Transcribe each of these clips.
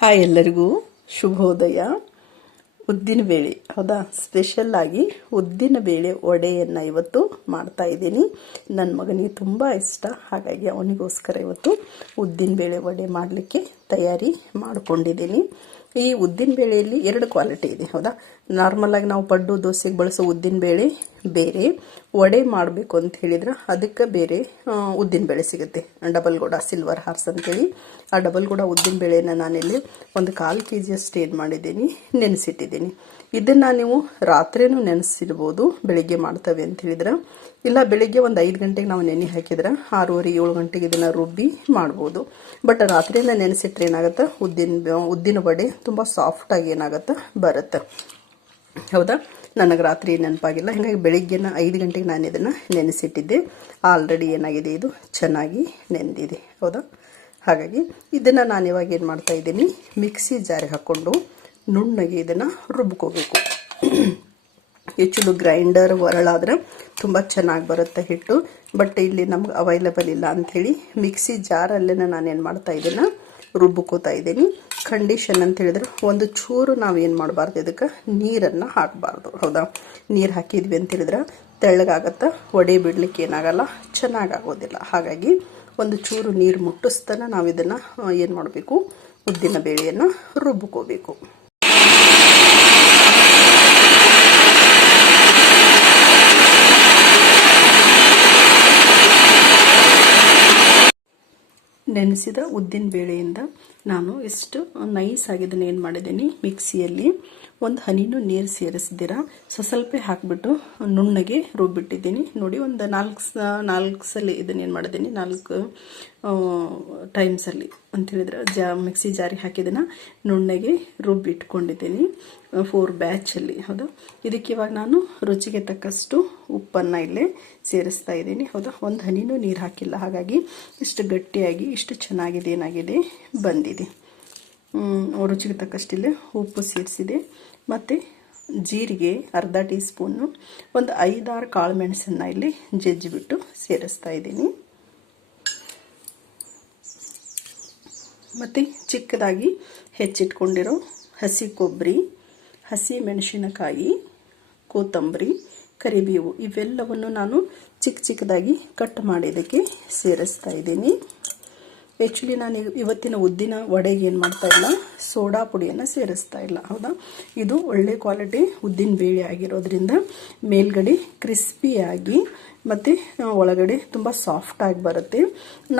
Hi ಎಲ್ಲರಿಗೂ ಶುಭೋದಯ. ಉದ್ದಿನ ಬೇಳೆ, ಹೌದಾ? ಸ್ಪೆಷಲ್ ಆಗಿ ಉದ್ದಿನ ಬೇಳೆ ವಡೆಯನ್ನು ಇವತ್ತು ಮಾಡ್ತಾ ಇದ್ದೀನಿ. ನನ್ನ ಮಗನಿಗೆ ತುಂಬ ಇಷ್ಟ, ಹಾಗಾಗಿ ಅವನಿಗೋಸ್ಕರ ಇವತ್ತು ಉದ್ದಿನ ಬೇಳೆ ವಡೆ ಮಾಡಲಿಕ್ಕೆ ತಯಾರಿ ಮಾಡಿಕೊಂಡಿದ್ದೀನಿ. ಈ ಉದ್ದಿನ ಬೇಳೆಯಲ್ಲಿ ಎರಡು ಕ್ವಾಲಿಟಿ ಇದೆ, ಹೌದಾ? ನಾರ್ಮಲಾಗಿ ನಾವು ಪಡ್ಡು, ದೋಸೆಗೆ ಬಳಸೋ ಉದ್ದಿನ ಬೇಳೆ ಬೇರೆ ವಡೆ ಮಾಡಬೇಕು ಅಂತ ಹೇಳಿದ್ರೆ ಅದಕ್ಕೆ ಬೇರೆ ಉದ್ದಿನ ಬೇಳೆ ಸಿಗುತ್ತೆ. ಡಬಲ್ ಗೋಡ ಸಿಲ್ವರ್ ಹಾರ್ಸ್ ಅಂತೇಳಿ. ಆ ಡಬಲ್ ಗೋಡ ಉದ್ದಿನ ಬೇಳೆನ ನಾನಿಲ್ಲಿ ಒಂದು ಕಾಲು ಕೆ ಜಿಯಷ್ಟು ಏನು ಮಾಡಿದ್ದೀನಿ, ನೆನೆಸಿಟ್ಟಿದ್ದೀನಿ. ಇದನ್ನು ನೀವು ರಾತ್ರಿನೂ ನೆನೆಸಿರ್ಬೋದು ಬೆಳಿಗ್ಗೆ ಮಾಡ್ತವೆ ಅಂತ ಹೇಳಿದ್ರೆ. ಇಲ್ಲ, ಬೆಳಿಗ್ಗೆ ಒಂದು ಐದು ಗಂಟೆಗೆ ನಾವು ನೆನೆ ಹಾಕಿದ್ರೆ ಆರೂವರೆ, ಏಳು ಗಂಟೆಗೆ ಇದನ್ನು ರುಬ್ಬಿ ಮಾಡ್ಬೋದು. ಬಟ್ ರಾತ್ರಿಯಿಂದ ನೆನೆಸಿಟ್ರೆ ಏನಾಗುತ್ತೆ? ಉದ್ದಿನ ಉದ್ದಿನ ವಡೆ ತುಂಬ ಸಾಫ್ಟಾಗಿ ಏನಾಗುತ್ತೆ? ಬರುತ್ತೆ. ಹೌದಾ? ನನಗೆ ರಾತ್ರಿ ನೆನಪಾಗಿಲ್ಲ. ಹಾಗಾಗಿ ಬೆಳಿಗ್ಗೆನ ಐದು ಗಂಟೆಗೆ ನಾನು ಇದನ್ನು ನೆನೆಸಿಟ್ಟಿದ್ದೆ. ಆಲ್ರೆಡಿ ಏನಾಗಿದೆ ಇದು? ಚೆನ್ನಾಗಿ ನೆಂದಿದೆ. ಹೌದಾ? ಹಾಗಾಗಿ ಇದನ್ನು ನಾನು ಇವಾಗ ಏನು ಮಾಡ್ತಾ ಇದ್ದೀನಿ? ಮಿಕ್ಸಿ ಜಾರಿಗೆ ಹಾಕ್ಕೊಂಡು ನುಣ್ಣಗೆ ಇದನ್ನು ರುಬ್ಕೋಬೇಕು. ಹೆಚ್ಚು ಗ್ರೈಂಡರ್ ಒರಳಾದ್ರೆ ತುಂಬ ಚೆನ್ನಾಗಿ ಬರುತ್ತೆ ಹಿಟ್ಟು. ಬಟ್ ಇಲ್ಲಿ ನಮ್ಗೆ ಅವೈಲೇಬಲ್ ಇಲ್ಲ ಅಂಥೇಳಿ ಮಿಕ್ಸಿ ಜಾರಲ್ಲೇ ನಾನೇನು ಮಾಡ್ತಾ ಇದನ್ನು ರುಬ್ಕೋತಾ ಇದ್ದೀನಿ ಕಂಡೀಷನ್ ಅಂತ ಹೇಳಿದ್ರೆ ಒಂದು ಚೂರು ನಾವು ಏನು ಮಾಡಬಾರ್ದು ಇದಕ್ಕೆ? ನೀರನ್ನು ಹಾಕಬಾರ್ದು. ಹೌದಾ? ನೀರು ಹಾಕಿದ್ವಿ ಅಂತ ಹೇಳಿದ್ರೆ ತೆಳ್ಳಗಾಗತ್ತೆ, ಒಡೆ ಬಿಡಲಿಕ್ಕೆ ಏನಾಗಲ್ಲ, ಚೆನ್ನಾಗಾಗೋದಿಲ್ಲ. ಹಾಗಾಗಿ ಒಂದು ಚೂರು ನೀರು ಮುಟ್ಟಿಸ್ತಾನೆ ನಾವು ಇದನ್ನು ಏನು ಮಾಡಬೇಕು? ಉದ್ದಿನ ಬೇಳೆಯನ್ನು ರುಬ್ಕೋಬೇಕು. ನೆನೆಸಿದ ಉದ್ದಿನ ಬೇಳೆಯಿಂದ ನಾನು ಎಷ್ಟು ನೈಸ್ ಆಗಿದ್ದನ್ನು ಏನು ಮಾಡಿದ್ದೀನಿ? ಮಿಕ್ಸಿಯಲ್ಲಿ ಒಂದು ಹನಿನೂ ನೀರು ಸೇರಿಸ್ದಿರ ಸೊ, ಸ್ವಲ್ಪ ಹಾಕಿಬಿಟ್ಟು ನುಣ್ಣಗೆ ರುಬ್ಬಿಟ್ಟಿದ್ದೀನಿ. ನೋಡಿ, ಒಂದು ನಾಲ್ಕು ಸ, ನಾಲ್ಕು ಸಲ ಇದನ್ನು ಏನು ಮಾಡಿದ್ದೀನಿ? ನಾಲ್ಕು ಟೈಮ್ಸಲ್ಲಿ ಅಂತ ಹೇಳಿದ್ರೆ ಜಾ, ಮಿಕ್ಸಿ ಜಾರಿ ಹಾಕಿದ್ದನ್ನು ನುಣ್ಣಗೆ ರುಬ್ಬಿಟ್ಕೊಂಡಿದ್ದೀನಿ ಫೋರ್ ಬ್ಯಾಚಲ್ಲಿ ಹೌದು? ಇದಕ್ಕೆ ಇವಾಗ ನಾನು ರುಚಿಗೆ ತಕ್ಕಷ್ಟು ಉಪ್ಪನ್ನು ಇಲ್ಲೇ ಸೇರಿಸ್ತಾ ಇದ್ದೀನಿ. ಹೌದು? ಒಂದು ಹನಿನೂ ನೀರು ಹಾಕಿಲ್ಲ. ಹಾಗಾಗಿ ಇಷ್ಟು ಗಟ್ಟಿಯಾಗಿ, ಇಷ್ಟು ಚೆನ್ನಾಗಿದೆ ಏನಾಗಿದೆ? ಬಂದಿದೆ. ರುಚಿಗೆ ತಕ್ಕಷ್ಟಿಲ್ಲೇ ಉಪ್ಪು ಸೇರಿಸಿದೆ. ಮತ್ತು ಜೀರಿಗೆ ಅರ್ಧ ಟೀ ಸ್ಪೂನು ಒಂದು ಐದಾರು ಕಾಳು ಮೆಣಸನ್ನು ಇಲ್ಲಿ ಜಜ್ಜಿಬಿಟ್ಟು ಸೇರಿಸ್ತಾ ಇದ್ದೀನಿ. ಮತ್ತು ಚಿಕ್ಕದಾಗಿ ಹೆಚ್ಚಿಟ್ಕೊಂಡಿರೋ ಹಸಿ ಕೊಬ್ಬರಿ, ಹಸಿ ಮೆಣಸಿನಕಾಯಿ, ಕೊತ್ತಂಬರಿ, ಕರಿಬೇವು, ಇವೆಲ್ಲವನ್ನು ನಾನು ಚಿಕ್ಕ ಚಿಕ್ಕದಾಗಿ ಕಟ್ ಮಾಡಿದ್ದಕ್ಕೆ ಸೇರಿಸ್ತಾ ಇದ್ದೀನಿ. ಆ್ಯಕ್ಚುಲಿ ನಾನು ಇವತ್ತಿನ ಉದ್ದಿನ ವಡೆಗೆ ಏನು ಮಾಡ್ತಾ ಇಲ್ಲ, ಸೋಡಾ ಪುಡಿಯನ್ನು ಸೇರಿಸ್ತಾ ಇಲ್ಲ, ಹೌದಾ? ಇದು ಒಳ್ಳೆ ಕ್ವಾಲಿಟಿ ಉದ್ದಿನ ಬೇಳೆ ಆಗಿರೋದ್ರಿಂದ ಮೇಲ್ಗಡೆ ಕ್ರಿಸ್ಪಿಯಾಗಿ ಮತ್ತು ಒಳಗಡೆ ತುಂಬ ಸಾಫ್ಟಾಗಿ ಬರುತ್ತೆ.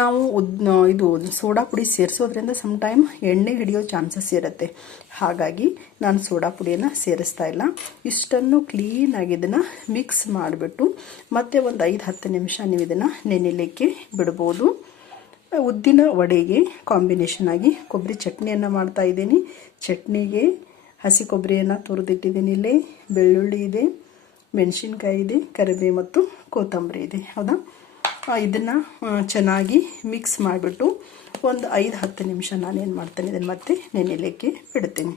ನಾವು ಉದ್ ಇದು ಸೋಡಾ ಪುಡಿ ಸೇರಿಸೋದ್ರಿಂದ ಸಮ್ ಟೈಮ್ ಎಣ್ಣೆ ಹಿಡಿಯೋ ಚಾನ್ಸಸ್ ಇರುತ್ತೆ. ಹಾಗಾಗಿ ನಾನು ಸೋಡಾ ಪುಡಿಯನ್ನು ಸೇರಿಸ್ತಾ ಇಲ್ಲ. ಇಷ್ಟನ್ನು ಕ್ಲೀನಾಗಿ ಇದನ್ನು ಮಿಕ್ಸ್ ಮಾಡಿಬಿಟ್ಟು ಮತ್ತೆ ಒಂದು ಐದು ಹತ್ತು ನಿಮಿಷ ನೀವು ಇದನ್ನು ನೆನೆಲಿಕ್ಕೆ ಬಿಡ್ಬೋದು. ಉದ್ದಿನ ವಡೆಗೆ ಕಾಂಬಿನೇಷನ್ ಆಗಿ ಕೊಬ್ಬರಿ ಚಟ್ನಿಯನ್ನು ಮಾಡ್ತಾ ಇದ್ದೀನಿ. ಚಟ್ನಿಗೆ ಹಸಿ ಕೊಬ್ಬರಿಯನ್ನು ತುರಿದಿಟ್ಟಿದ್ದೀನಿ ಇಲ್ಲಿ. ಬೆಳ್ಳುಳ್ಳಿ ಇದೆ, ಮೆಣಸಿನ್ಕಾಯಿ ಇದೆ, ಕರಿಬೇವು ಮತ್ತು ಕೊತ್ತಂಬರಿ ಇದೆ. ಹೌದಾ? ಇದನ್ನು ಚೆನ್ನಾಗಿ ಮಿಕ್ಸ್ ಮಾಡಿಬಿಟ್ಟು ಒಂದು ಐದು, ಹತ್ತು ನಿಮಿಷ ನಾನು ಏನು ಮಾಡ್ತೇನೆ, ಇದನ್ನು ಮತ್ತೆ ನೆನೆಯಲಿಕ್ಕೆ ಬಿಡ್ತೀನಿ.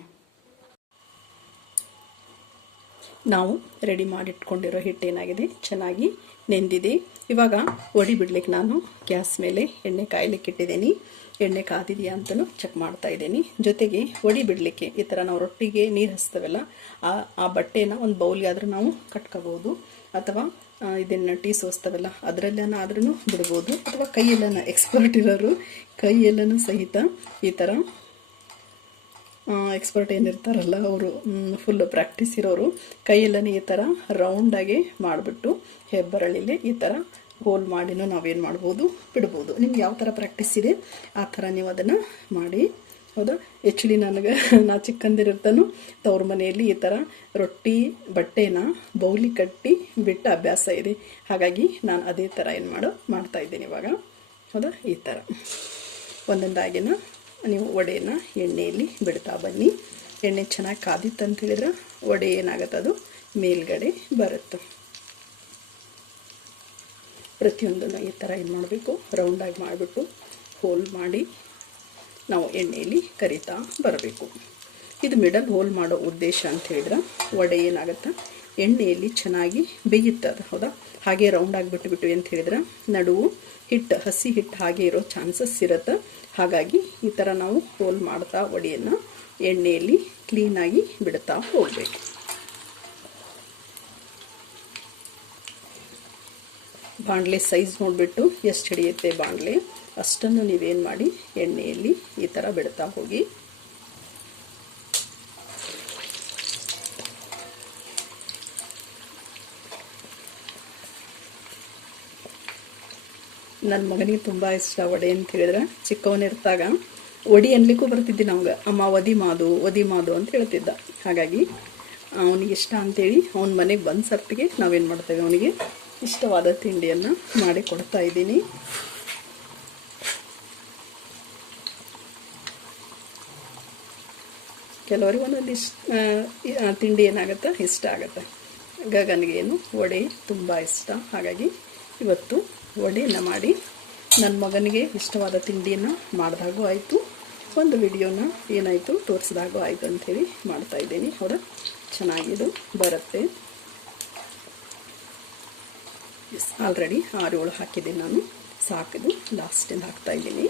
ನಾವು ರೆಡಿ ಮಾಡಿಟ್ಕೊಂಡಿರೋ ಹಿಟ್ಟು ಏನಾಗಿದೆ? ಚೆನ್ನಾಗಿ ನೆಂದಿದೆ. ಇವಾಗ ಒಡಿ ಬಿಡ್ಲಿಕ್ಕೆ ನಾನು ಗ್ಯಾಸ್ ಮೇಲೆ ಎಣ್ಣೆ ಕಾಯ್ಲಿಕ್ಕೆ ಇಟ್ಟಿದ್ದೀನಿ. ಎಣ್ಣೆ ಕಾದಿದೆಯಾ ಅಂತಲೂ ಚೆಕ್ ಮಾಡ್ತಾ ಇದ್ದೀನಿ. ಜೊತೆಗೆ ಒಡಿ ಬಿಡಲಿಕ್ಕೆ ಈ ಥರ ನಾವು ರೊಟ್ಟಿಗೆ, ನೀರು ಹಚ್ತೇವಲ್ಲ, ಆ ಆ ಬಟ್ಟೆನ ಒಂದು ಬೌಲ್ಗೆ ಆದರೂ ನಾವು ಕಟ್ಕೋಬೋದು. ಅಥವಾ ಇದನ್ನು ಟೀ ಸೋಸ್ತವಲ್ಲ, ಅದರಲ್ಲೇನ ಆದ್ರೂ ಬಿಡ್ಬೋದು. ಅಥವಾ ಕೈಯೆಲ್ಲನ, ಎಕ್ಸ್ಪರ್ಟ್ ಇರೋರು ಕೈಯೆಲ್ಲನೂ ಸಹಿತ ಈ ಥರ ಎಕ್ಸ್ಪರ್ಟ್ ಏನಿರ್ತಾರಲ್ಲ ಅವರು ಫುಲ್ಲು ಪ್ರಾಕ್ಟೀಸ್ ಇರೋರು. ಕೈಯಲ್ಲೇ ಈ ಥರ ರೌಂಡಾಗಿ ಮಾಡಿಬಿಟ್ಟು ಹೆಬ್ಬರಳಿಲಿ ಈ ಥರ ಹೋಲ್ ಮಾಡಿನೂ ನಾವೇನು ಮಾಡ್ಬೋದು, ಬಿಡ್ಬೋದು. ನಿಮ್ಗೆ ಯಾವ ಥರ ಪ್ರಾಕ್ಟೀಸ್ ಇದೆ, ಆ ಥರ ನೀವು ಅದನ್ನು ಮಾಡಿ. ಹೌದಾ? ಡಿ ನನಗೆ, ನಾ ಚಿಕ್ಕಂದಿರಿರ್ತಾನು, ತವ್ರ ಮನೆಯಲ್ಲಿ ಈ ಥರ ರೊಟ್ಟಿ, ಬಟ್ಟೆನ ಬೌಲಿ ಕಟ್ಟಿ ಬಿಟ್ಟ ಅಭ್ಯಾಸ ಇದೆ. ಹಾಗಾಗಿ ನಾನು ಅದೇ ಥರ ಏನು ಮಾಡೋ, ಮಾಡ್ತಾ ಇದ್ದೀನಿ ಇವಾಗ. ಹೌದಾ? ಈ ಥರ ಒಂದೊಂದಾಗಿನ ನೀವು ವಡೆಯನ್ನು ಎಣ್ಣೆಯಲ್ಲಿ ಬಿಡ್ತಾ ಬನ್ನಿ. ಎಣ್ಣೆ ಚೆನ್ನಾಗಿ ಕಾದಿತ್ತು ಅಂತ ಹೇಳಿದ್ರೆ ವಡೆ ಏನಾಗತ್ತೆ ಅದು? ಮೇಲ್ಗಡೆ ಬರುತ್ತೆ. ಪ್ರತಿಯೊಂದನ್ನು ಈ ಥರ ಏನು ಮಾಡಬೇಕು. ರೌಂಡಾಗಿ ಮಾಡಿಬಿಟ್ಟು ಹೋಲ್ ಮಾಡಿ ನಾವು ಎಣ್ಣೆಯಲ್ಲಿ ಕರಿತಾ ಬರಬೇಕು. ಇದು ಮಿಡಲ್ ಹೋಲ್ ಮಾಡೋ ಉದ್ದೇಶ ಅಂತ ಹೇಳಿದ್ರೆ ವಡೆ ಏನಾಗುತ್ತೆ? ಎಣ್ಣೆಯಲ್ಲಿ ಚೆನ್ನಾಗಿ ಬೇಯುತ್ತೆ ಅದು, ಹೌದಾ? ಹಾಗೆ ರೌಂಡ್ ಆಗಿಬಿಟ್ಟು ಬಿಟ್ಟು ಅಂತ ಹೇಳಿದ್ರೆ ನಡುವು ಹಿಟ್ಟು, ಹಸಿ ಹಿಟ್ಟು ಹಾಗೆ ಇರೋ ಚಾನ್ಸಸ್ ಇರುತ್ತೆ. ಹಾಗಾಗಿ ಈ ಥರ ನಾವು ರೋಲ್ ಮಾಡ್ತಾ ವಡೆಯನ್ನು ಎಣ್ಣೆಯಲ್ಲಿ ಕ್ಲೀನಾಗಿ ಬಿಡ್ತಾ ಹೋಗಬೇಕು. ಬಾಣಲೆ ಸೈಜ್ ನೋಡಿಬಿಟ್ಟು ಎಷ್ಟು ಹಿಡಿಯುತ್ತೆ ಬಾಣಲೆ ಅಷ್ಟನ್ನು ನೀವೇನು ಮಾಡಿ ಎಣ್ಣೆಯಲ್ಲಿ ಈ ಥರ ಬಿಡ್ತಾ ಹೋಗಿ ನನ್ನ ಮಗನಿಗೆ ತುಂಬ ಇಷ್ಟ ವಡೆ ಅಂತ ಹೇಳಿದ್ರೆ ಚಿಕ್ಕವನಿರ್ತಾಗ ಒಡಿ ಅನ್ಲಿಕ್ಕೂ ಬರ್ತಿದ್ದೆ ನಮ್ಗೆ. ಅಮ್ಮ ಒದಿ ಮಾದು ಒದಿ ಮಾದು ಅಂತ ಹೇಳ್ತಿದ್ದ. ಹಾಗಾಗಿ ಅವನಿಗೆ ಇಷ್ಟ ಅಂತೇಳಿ ಅವನ ಮನೆಗೆ ಬಂದ ಸರ್ತಿಗೆ ನಾವೇನು ಮಾಡ್ತೇವೆ, ಅವನಿಗೆ ಇಷ್ಟವಾದ ತಿಂಡಿಯನ್ನು ಮಾಡಿ ಕೊಡ್ತಾ ಇದ್ದೀನಿ. ಕೆಲವರಿಗೆ ಒಂದೊಂದು ಇಷ್ಟ ತಿಂಡಿ ಏನಾಗುತ್ತೆ, ಇಷ್ಟ ಆಗುತ್ತೆ. ಗಗನ್ಗೆ ಏನು ವಡೆ ತುಂಬ ಇಷ್ಟ. ಹಾಗಾಗಿ ಇವತ್ತು ವಡೆಯನ್ನು ಮಾಡಿ ನನ್ನ ಮಗನಿಗೆ ಇಷ್ಟವಾದ ತಿಂಡಿಯನ್ನು ಮಾಡಿದಾಗೂ ಆಯಿತು. ಒಂದು ವಿಡಿಯೋನ ಏನಾಯಿತು ತೋರಿಸಿದಾಗೂ ಆಯಿತು ಅಂಥೇಳಿ ಮಾಡ್ತಾಯಿದ್ದೀನಿ ಹೌದಾ? ಚೆನ್ನಾಗಿದು ಬರುತ್ತೆ. ಆಲ್ರೆಡಿ ಆರು ಏಳು ಹಾಕಿದ್ದೀನಿ ನಾನು. ಸಾಕಿದು ಲಾಸ್ಟಿಂದ ಹಾಕ್ತಾಯಿದ್ದೀನಿ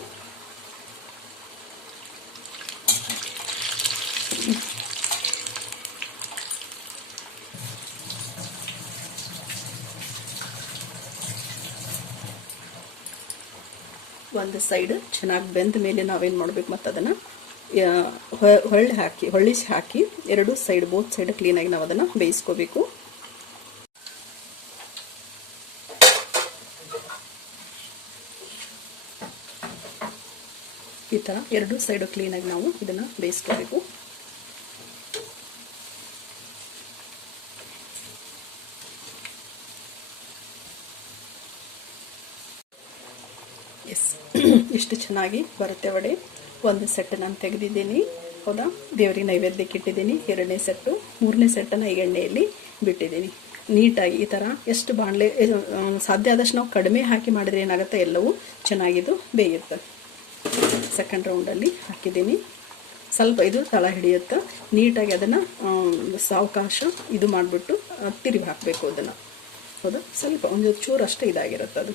ಒಂದು ಸೈಡ್ ಚೆನ್ನಾಗಿ ಬೆಂದ ಮೇಲೆ ನಾವೇನು ಮಾಡಬೇಕು ಮತ್ತು ಅದನ್ನು ಹೊಳ್ಳಿ ಹಾಕಿ ಹೊಳ್ಳಿಸಿ ಹಾಕಿ ಎರಡು ಸೈಡ್ ಬೋತ್ ಸೈಡ್ ಕ್ಲೀನಾಗಿ ನಾವು ಅದನ್ನು ಬೇಯಿಸ್ಕೋಬೇಕು. ಈ ಥರ ಎರಡು ಸೈಡು ಕ್ಲೀನಾಗಿ ನಾವು ಇದನ್ನು ಬೇಯಿಸ್ಕೋಬೇಕು ಎಸ್ ಇಷ್ಟು ಚೆನ್ನಾಗಿ ಬರುತ್ತೆ ವಡೆ. ಒಂದು ಸೆಟ್ ನಾನು ತೆಗೆದಿದ್ದೀನಿ. ಹೌದಾ? ದೇವರಿಗೆ ನೈವೇದ್ಯಕ್ಕೆ ಇಟ್ಟಿದ್ದೀನಿ ಎರಡನೇ ಸೆಟ್ಟು, ಮೂರನೇ ಸೆಟ್ಟನ್ನು ಈಗ ಎಣ್ಣೆಯಲ್ಲಿ ಬಿಟ್ಟಿದ್ದೀನಿ. ನೀಟಾಗಿ ಈ ಥರ ಎಷ್ಟು ಬಾಣಲೆ ಸಾಧ್ಯ ಆದಷ್ಟು ನಾವು ಕಡಿಮೆ ಹಾಕಿ ಮಾಡಿದ್ರೆ ಏನಾಗುತ್ತೆ? ಎಲ್ಲವೂ ಚೆನ್ನಾಗಿದ್ದು ಬೇಯುತ್ತೆ. ಸೆಕೆಂಡ್ ರೌಂಡಲ್ಲಿ ಹಾಕಿದ್ದೀನಿ. ಸ್ವಲ್ಪ ಇದು ತಳ ಹಿಡಿಯುತ್ತೆ. ನೀಟಾಗಿ ಅದನ್ನು ಸಾವಕಾಶ ಇದು ಮಾಡಿಬಿಟ್ಟು ತಿರುಗಿ ಹಾಕಬೇಕು ಅದನ್ನು. ಹೌದಾ? ಸ್ವಲ್ಪ ಒಂದು ಚೂರು ಅಷ್ಟೇ ಇದಾಗಿರುತ್ತೆ ಅದು.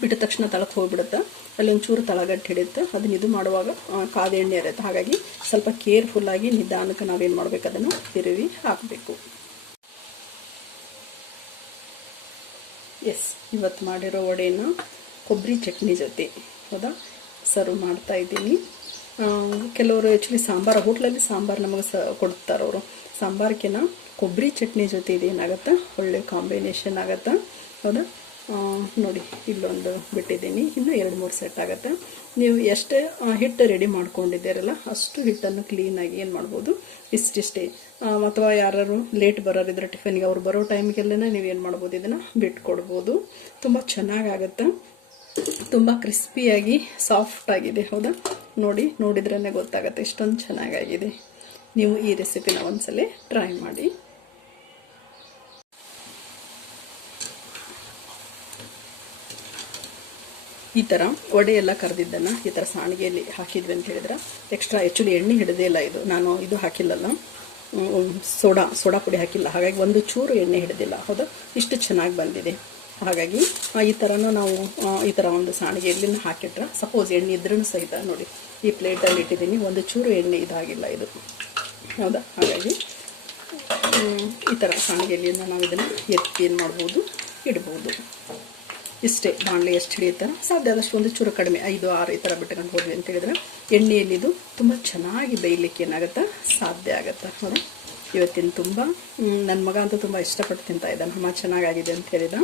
ಬಿಟ್ಟ ತಕ್ಷಣ ತಳಕ್ಕೆ ಹೋಗ್ಬಿಡುತ್ತೆ, ಅಲ್ಲಿ ಒಂಚೂರು ತಳಗಟ್ಟು ಹಿಡಿಯುತ್ತೆ, ಅದನ್ನ ಇದು ಮಾಡುವಾಗ ಕಾದ ಎಣ್ಣೆ ಇರುತ್ತೆ ಹಾಗಾಗಿ ಸ್ವಲ್ಪ ಕೇರ್ಫುಲ್ಲಾಗಿ ನಿಧಾನಕ್ಕೆ ನಾವೇನು ಮಾಡಬೇಕು? ಅದನ್ನು ತಿರುವಿ ಹಾಕಬೇಕು. ಎಸ್, ಇವತ್ತು ಮಾಡಿರೋ ವಡೆನ ಕೊಬ್ಬರಿ ಚಟ್ನಿ ಜೊತೆ. ಹೌದಾ? ಸರ್ವ್ ಮಾಡ್ತಾ ಇದ್ದೀನಿ. ಕೆಲವರು ಆ್ಯಕ್ಚುಲಿ ಸಾಂಬಾರು, ಹೋಟ್ಲಲ್ಲಿ ಸಾಂಬಾರು ನಮಗೆ ಸ, ಕೊಡ್ತಾರೆ ಅವರು. ಸಾಂಬಾರ್ಕಿನ ಕೊಬ್ಬರಿ ಚಟ್ನಿ ಜೊತೆ ಇದೇನಾಗುತ್ತೆ? ಒಳ್ಳೆ ಕಾಂಬಿನೇಷನ್ ಆಗುತ್ತೆ? ಹೌದಾ? ನೋಡಿ, ಇಲ್ಲೊಂದು ಬಿಟ್ಟಿದ್ದೀನಿ. ಇನ್ನು ಎರಡು ಮೂರು ಸೆಟ್ ಆಗುತ್ತೆ. ನೀವು ಎಷ್ಟೇ ಹಿಟ್ಟು ರೆಡಿ ಮಾಡ್ಕೊಂಡಿದ್ದೀರಲ್ಲ, ಅಷ್ಟು ಹಿಟ್ಟನ್ನು ಕ್ಲೀನಾಗಿ ಏನು ಮಾಡ್ಬೋದು? ಇಷ್ಟಿಷ್ಟೇ ಅಥವಾ ಯಾರು ಲೇಟ್ ಬರೋರಿದ್ರೆ ಟಿಫಿನ್ಗೆ ಅವ್ರು ಬರೋ ಟೈಮ್ಗೆಲ್ಲೇ ನೀವು ಏನು ಮಾಡ್ಬೋದು? ಇದನ್ನು ಬಿಟ್ಕೊಡ್ಬೋದು. ತುಂಬ ಚೆನ್ನಾಗಾಗತ್ತೆ. ತುಂಬ ಕ್ರಿಸ್ಪಿಯಾಗಿ ಸಾಫ್ಟ್ ಆಗಿದೆ, ಹೌದಾ? ನೋಡಿ ನೋಡಿದ್ರೇ ಗೊತ್ತಾಗುತ್ತೆ, ಇಷ್ಟೊಂದು ಚೆನ್ನಾಗಾಗಿದೆ. ನೀವು ಈ ರೆಸಿಪಿನ ಒಂದ್ಸಲ ಟ್ರೈ ಮಾಡಿ. ಈ ಥರ ವಡೆ ಎಲ್ಲ ಕರೆದಿದ್ದನ್ನು ಈ ಥರ ಸಾಣಿಗೆಯಲ್ಲಿ ಹಾಕಿದ್ವಿ ಅಂತ ಹೇಳಿದ್ರೆ. ಎಕ್ಸ್ಟ್ರಾ ಆ್ಯಕ್ಚುಲಿ ಎಣ್ಣೆ ಹಿಡಿದೇ ಇಲ್ಲ ಇದು. ನಾನು ಇದು ಹಾಕಿಲ್ಲಲ್ಲ. ಸೋಡಾ ಸೋಡಾ ಪುಡಿ ಹಾಕಿಲ್ಲ. ಹಾಗಾಗಿ ಒಂದು ಚೂರು ಎಣ್ಣೆ ಹಿಡಿದಿಲ್ಲ. ಹೌದಾ? ಇಷ್ಟು ಚೆನ್ನಾಗಿ ಬಂದಿದೆ. ಹಾಗಾಗಿ ಈ ಥರನೂ ನಾವು ಈ ಥರ ಒಂದು ಸಾಣಿಗೆಯಲ್ಲಿ ಹಾಕಿಟ್ರೆ. ಸಪೋಸ್ ಎಣ್ಣೆ ಇದ್ರೂ ಸಹಿತ ನೋಡಿ, ಈ ಪ್ಲೇಟಲ್ಲಿ ಇಟ್ಟಿದ್ದೀನಿ. ಒಂದು ಚೂರು ಎಣ್ಣೆ ಇದಾಗಿಲ್ಲ ಇದು. ಹೌದಾ? ಹಾಗಾಗಿ ಈ ಥರ ಸಾಣಿಗೆಯಲ್ಲಿ ನಾವು ಇದನ್ನು ಎತ್ತಿ ಏನು ಮಾಡ್ಬೋದು? ಇಡ್ಬೋದು. ಇಷ್ಟೇ ಬಾಣಲೆ ಎಷ್ಟು ಹಿಡಿಯುತ್ತಲ್ಲ ಸಾಧ್ಯ ಆದಷ್ಟು ಒಂದು ಚೂರು ಕಡಿಮೆ, ಐದು, ಆರು ಈ ಥರ ಬಿಟ್ಕೊಂಡು ಹೋದ್ವಿ ಅಂತ ಹೇಳಿದ್ರೆ ಎಣ್ಣೆಯಲ್ಲಿದು ತುಂಬ ಚೆನ್ನಾಗಿ ಬೇಯಲಿಕ್ಕೆ ಏನಾಗುತ್ತೆ? ಸಾಧ್ಯ ಆಗುತ್ತೆ? ಹೌದಾ ಇವತ್ತಿನ ತುಂಬ ನನ್ನ ಮಗ ಅಂತೂ ತುಂಬ ಇಷ್ಟಪಟ್ಟು ತಿಂತಾ ಇದ್ದಾನೆ. ಅಮ್ಮ ಚೆನ್ನಾಗಾಗಿದೆ ಅಂತ ಹೇಳಿದ.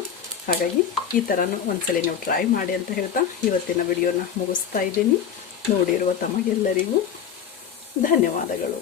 ಹಾಗಾಗಿ ಈ ಥರನೂ ಒಂದ್ಸಲ ನೀವು ಟ್ರೈ ಮಾಡಿ ಅಂತ ಹೇಳ್ತಾ ಇವತ್ತಿನ ವಿಡಿಯೋನ ಮುಗಿಸ್ತಾ ಇದ್ದೀನಿ. ನೋಡಿರುವ ತಮಗೆಲ್ಲರಿಗೂ ಧನ್ಯವಾದಗಳು.